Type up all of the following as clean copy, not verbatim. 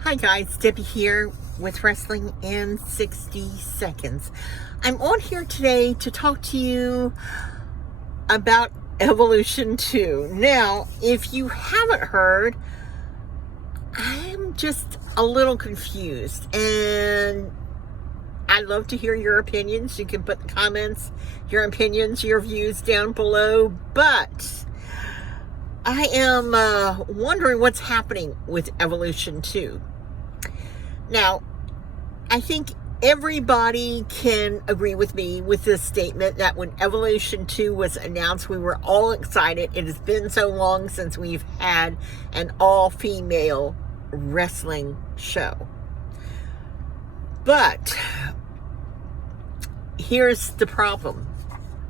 Hi guys, Debbie here with Wrestling in 60 Seconds. I'm on here today to talk to you about Evolution 2. Now, if you haven't heard, I'm just a little confused and I'd love to hear your opinions. You can put the comments, your opinions, your views down below, but I am wondering what's happening with Evolution 2. Now, I think everybody can agree with me with this statement that when Evolution 2 was announced, we were all excited. It has been so long since we've had an all-female wrestling show. But here's the problem,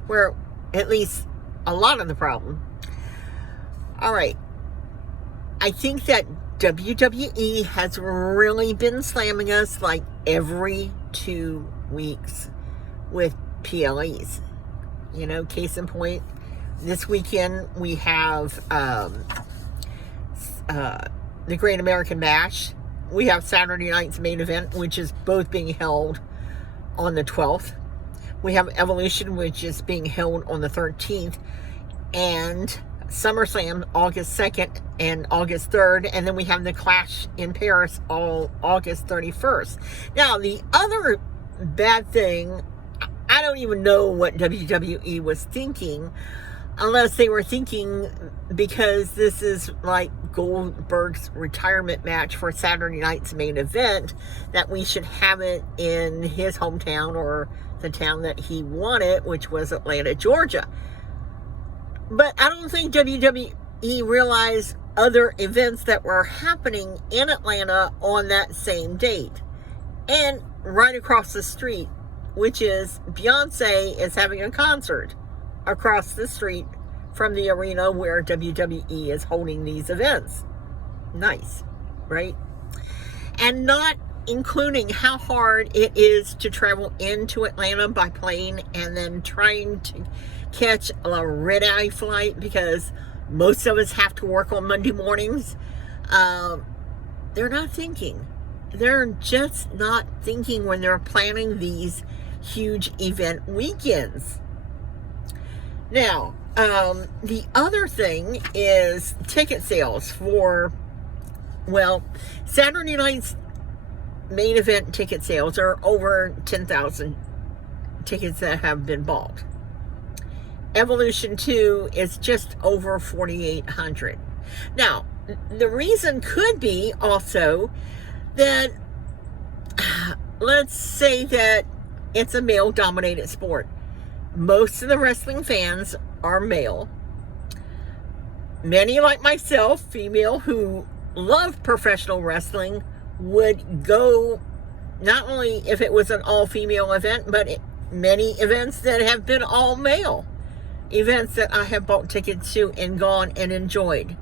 where at least a lot of the problem. All right, I think that WWE has really been slamming us like every 2 weeks with PLEs. You know, case in point, this weekend we have the Great American Bash. We have Saturday night's main event, which is both being held on the 12th. We have Evolution, which is being held on the 13th. And SummerSlam August 2nd and August 3rd, and then we have the Clash in Paris all August 31st. Now, the other bad thing, I don't even know what WWE was thinking, unless they were thinking because this is like Goldberg's retirement match for Saturday night's main event, that we should have it in his hometown or the town that he won it, which was Atlanta, Georgia. But I don't think WWE realized other events that were happening in Atlanta on that same date. And right across the street, which is Beyonce is having a concert across the street from the arena where WWE is holding these events. Nice, right? And not including how hard it is to travel into Atlanta by plane and then trying to catch a red-eye flight, because most of us have to work on Monday mornings. They're not thinking. They're just not thinking when they're planning these huge event weekends. Now, the other thing is ticket sales for, well, Saturday night's main event ticket sales are over 10,000 tickets that have been bought. Evolution 2 is just over 4,800. Now, the reason could be also that, let's say that it's a male-dominated sport. Most of the wrestling fans are male. Many, like myself, female, who love professional wrestling, would go not only if it was an all-female event, but many events that have been all-male. Events that I have bought tickets to and gone and enjoyed.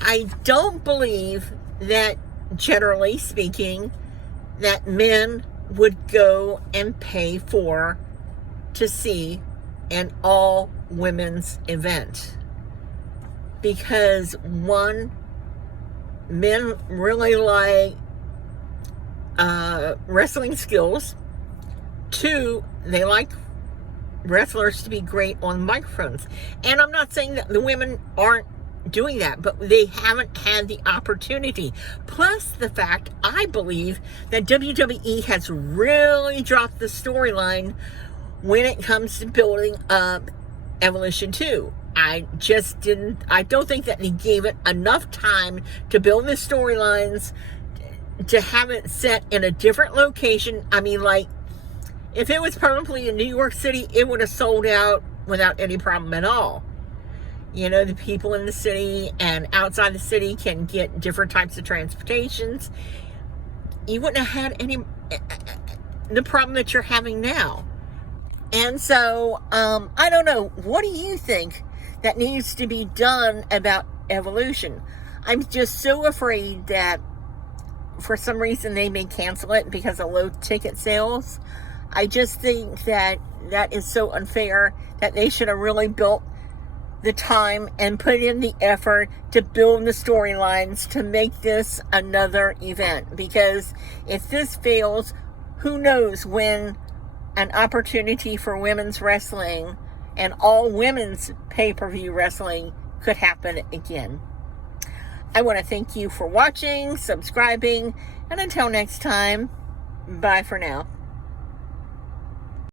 I don't believe that, generally speaking, that men would go and pay to see an all-women's event. Because one, men really like wrestling skills. Two, they like wrestlers to be great on microphones. And I'm not saying that the women aren't doing that, but they haven't had the opportunity. Plus the fact, I believe, that WWE has really dropped the storyline when it comes to building up Evolution 2. I don't think that they gave it enough time to build the storylines, to have it set in a different location. I mean, like, if it was probably in New York City, it would have sold out without any problem at all. You know, the people in the city and outside the city can get different types of transportations. You wouldn't have had the problem that you're having now. And so, I don't know. What do you think that needs to be done about Evolution? I'm just so afraid that for some reason they may cancel it because of low ticket sales. I just think that is so unfair, that they should have really built the time and put in the effort to build the storylines to make this another event. Because if this fails, who knows when an opportunity for women's wrestling and all women's pay-per-view wrestling could happen again. I want to thank you for watching, subscribing, and until next time, bye for now.